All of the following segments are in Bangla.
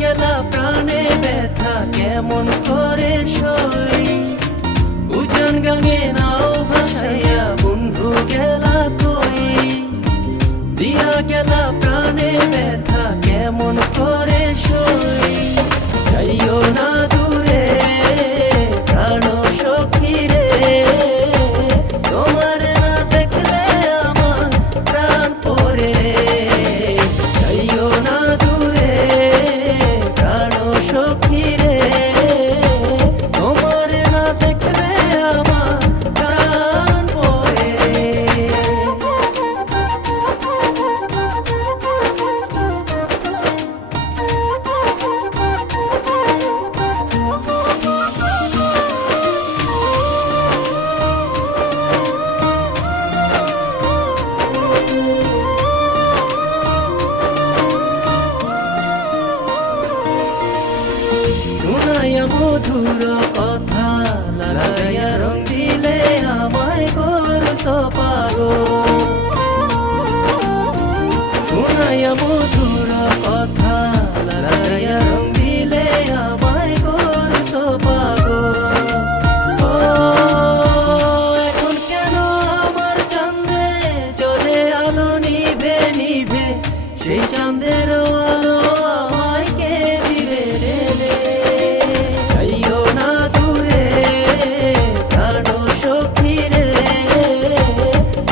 গেলা প্রাণে ব্যথা কেমন করে সই, উজান গাঙে নাও ভাসাইয়া বন্ধু গেলা কই। দিয়া গেলা প্রাণে ব্যথা কেমন করে সই, যাইও না দূরে প্রাণ সখী রে, তোমার না দেখলে আমার প্রাণ পড়ে। যাইও না দূরে প্রাণ সখী রে, তোমার না দেখলে আমার প্রাণ পড়ে। শুনাইয়া মধুর কথা লাগাইয়া রং দিলে আমায় করছ পাগল। শুনাইয়া মধুর কথা লাগাইয়া রং দিলে আমায় করছ পাগল। ও এখন কেন আমার চাঁদে জ্বলে আলো নিভে নিভে, সেই চাঁদের আলো আমায় কে দিবে রে রে। যাইও না দূরে প্রাণ সখী রে,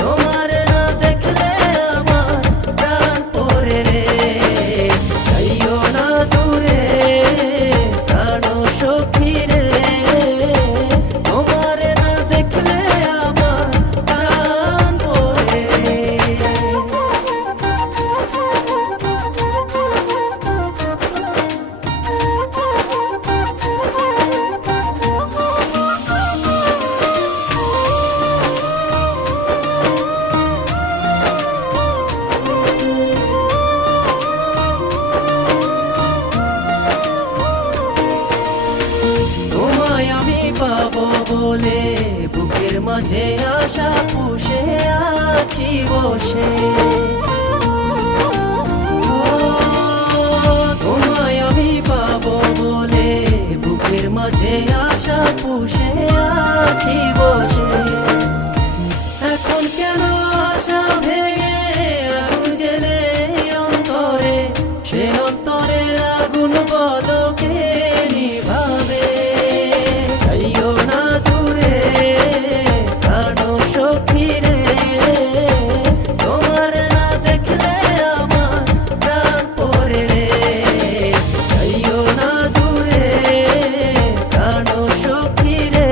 তোমার না দেখলে আমার প্রাণ পড়ে রে। যাইও না দূরে প্রাণ সখী রে, তোমার না দেখলে আমার প্রাণ পড়ে। তোমায় আমি পাবো বলে বুকের মাঝে আশা পুষে আছি বসে। ও, তোমায় আমি পাবো বলে বুকের মাঝে আশা পুষে আছি বসে। এখন কেন আশা ভেঙে আগুন জেলে অন্তরে, সে অন্তরের আগুন বদকে নিভাবে। যাইও না দূরে প্রাণ সখী রে, তোমার না দেখলে আমার প্রাণ পড়ে রে। যাইও না দূরে প্রাণ সখী রে,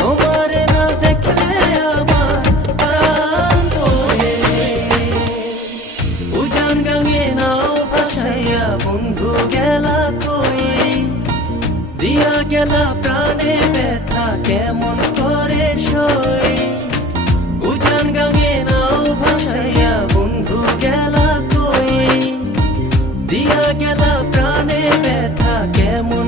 তোমার না দেখলে আমার প্রাণ পড়ে। উজান গাঙে নাও ভাসাইয়া বন্ধু গেলা কই, দিয়া গেলা প্রাণে ব্যথা কেমন করে সই। উজান গাঙে নাও ভাসাইয়া বন্ধু গেলা কই, দিয়া গেলা প্রাণে ব্যথা কেমন